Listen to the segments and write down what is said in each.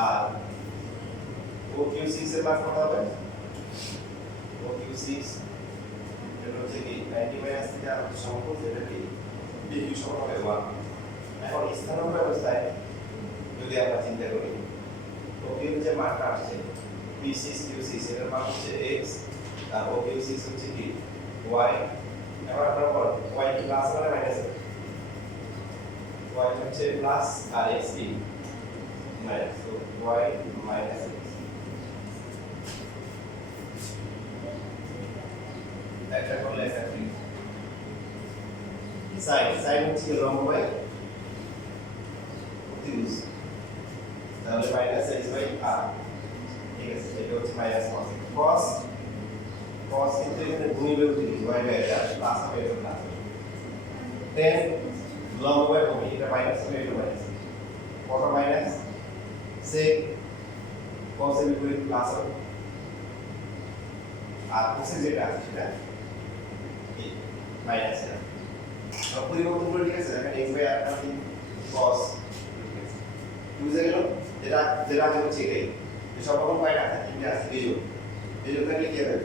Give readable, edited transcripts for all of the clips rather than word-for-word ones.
আর OQ6 এর মান কত হবে OQ6 এটা হচ্ছে কি 90 মাইনাস থেকে আর সম্পূর্ণ যেটা কি PQ সমান হবে 1 এখন স্থানাঙ্ক ব্যবস্থায় যদি আমরা চিন্তা করি OQ যে মানটা আসছে P6 Q6 এর মান হচ্ছে x আর OQ6 হচ্ছে কি y এবার আমরা বল y কি প্লাস না মাইনাস y হচ্ছে প্লাস আর x কি মাইনাস তো y মাইনাস x একটা করলে একটা কি sin হচ্ছে লম্ব বাই অতিভুজ তাহলে মাইনাস x বাই r ঠিক আছে এটা হচ্ছে মাইনাস cos cos কিন্তু এখানে গুণিলে অতিভুজ y বাই r প্লাস হবে এটা প্লাস tan লম্ব বাই ভূমি এটা মাইনাস হবে এটা মাইনাস কত মাইনাস sec cos এর বিপরীত প্লাস হবে আর cos যেটা আছে সেটা কি মাইনাস এটা সব পরিবর্তন করে ঠিক আছে এখানে x বাই r মানে cos বুঝে গেল যেটা যেটা আমি হচ্ছে এটাই যে সব রকম পয়েন্ট আছে তিনটা আছে এই জন্য থাকলে কি হবে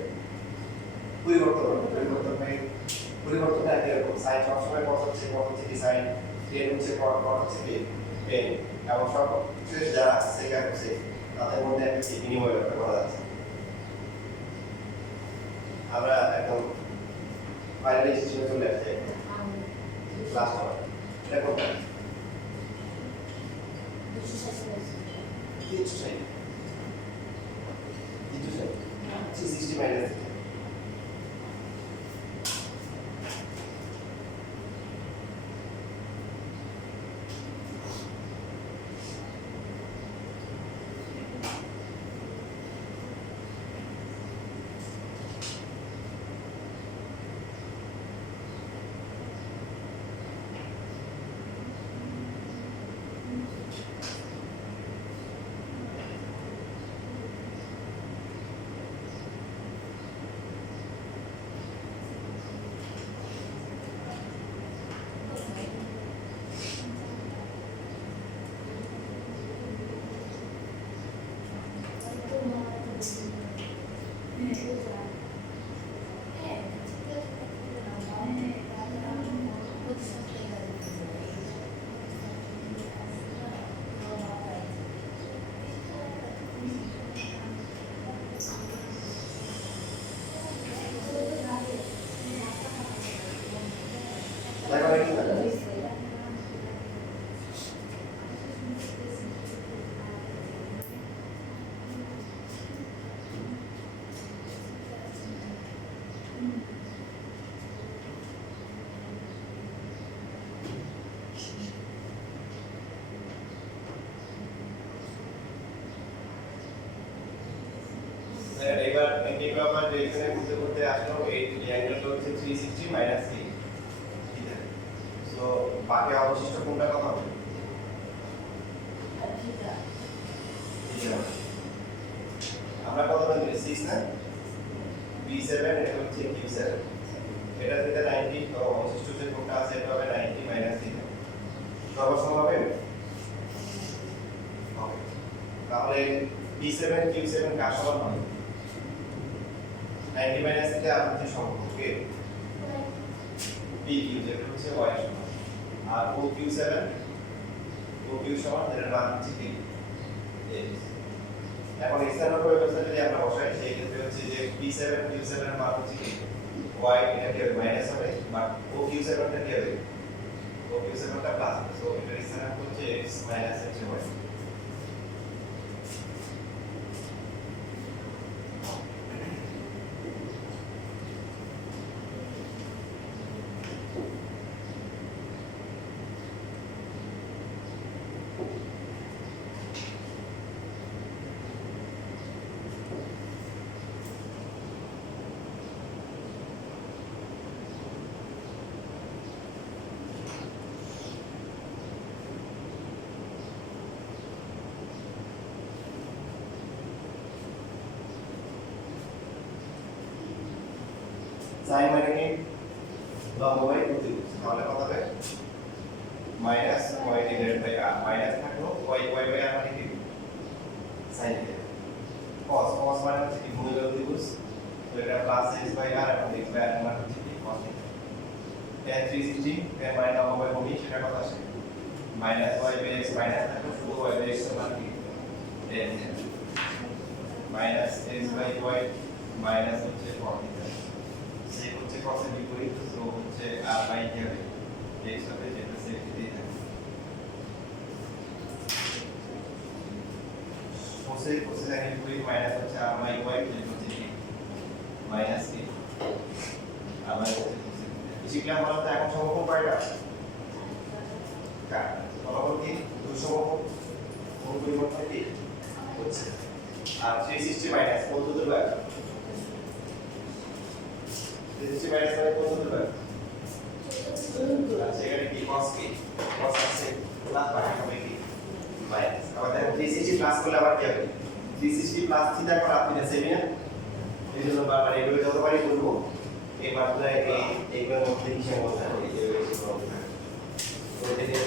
পরিবর্তন একই রকম sin সবসময় cos হচ্ছে কি sin tan হচ্ছে cos হচ্ছে কি tan এবং সব শেষ যারা sec আর cos তাদের মধ্যে একটা কি বিনিময় ব্যাপার করা যাচ্ছে আমরা একদম ফাইনালি সিস্টেমে চলে আসছে ক্লাস নাম্বার এটা কোনটা 60 মাইনাস এবার এন্টিকে আবার এখানে করতে আসলো এই অ্যাঙ্গেলটা হচ্ছে 360 মাইনাস 3 ঠিক আছে সো বাকি অবশিষ্ট কোনটা কত হবে আমরা কত বলছি 6 না B7 এটা হচ্ছে Q7 এটা থেকে 90 তো অবশিষ্ট যে কোনটা আছে এটা হবে 90 মাইনাস 3 সর্বসম হবে ওকে তাহলে B7 Q7 কার সমান হবে 90 মাইনাস থেকে আর হচ্ছে সম্পর্কে PQ যেটা হচ্ছে y সমান আর OQ7 সমান যেটা মান হচ্ছে কি এখন স্থানাঙ্ক ব্যবস্থা যদি আমরা বসাই সেই ক্ষেত্রে হচ্ছে যে P7 Q7 এর মান হচ্ছে কি y এটা কি মাইনাস হবে বাট OQ7 টা কি হবে OQ7 টা প্লাস হবে সো এটার স্থানাঙ্ক হচ্ছে x মাইনাস হচ্ছে y sin মানে কি লম্ব বাই অতিভুজ তাহলে কত হবে minus y divided by r minus থাকলো y বাই r মানে কি sin theta cos cos মানে হচ্ছে কি ভূমিরূপ ত্রিভুজ তো এটা প্লাস x বাই r এবং x বাই r এর মান হচ্ছে কি cos theta tan 360 tan মানে লম্বা ভূমি সেটা কত আসে minus y by x minus থাকবে শুধু y বাই x এর মান কি tan minus x by y minus হচ্ছে cos theta sec হচ্ছে cos এর বিপরীত তো হচ্ছে r বাই কি হবে x হবে যেটা sec দিয়ে থাকে cosec cosec এর বিপরীত মাইনাস হচ্ছে r বাই y যেটা হচ্ছে কি মাইনাস কি r বাই হচ্ছে cosec শিখলাম বলতো এখন সমকোণ কয়টা কার ফলাফল কি দুই সমকোণ কোণ পরিবর্তন কি হচ্ছে আর 360 মাইনাস কত দূর বাই 360 মাইনাস মানে কত দূর বাই আচ্ছা এখানে কি cos কি cos আছে প্লাস বাকি হবে কি মাইনাস আবার দেখো 360 প্লাস করলে আবার কি হবে 360 প্লাস থিটা করে আপনি সেমি না এই জন্য বারবার এগুলো যতবারই করবো এই মাত্রা এইগুলোর মধ্যে হিসাব করতে হবে এই যে বেশি প্রবলেম করে দিয়ে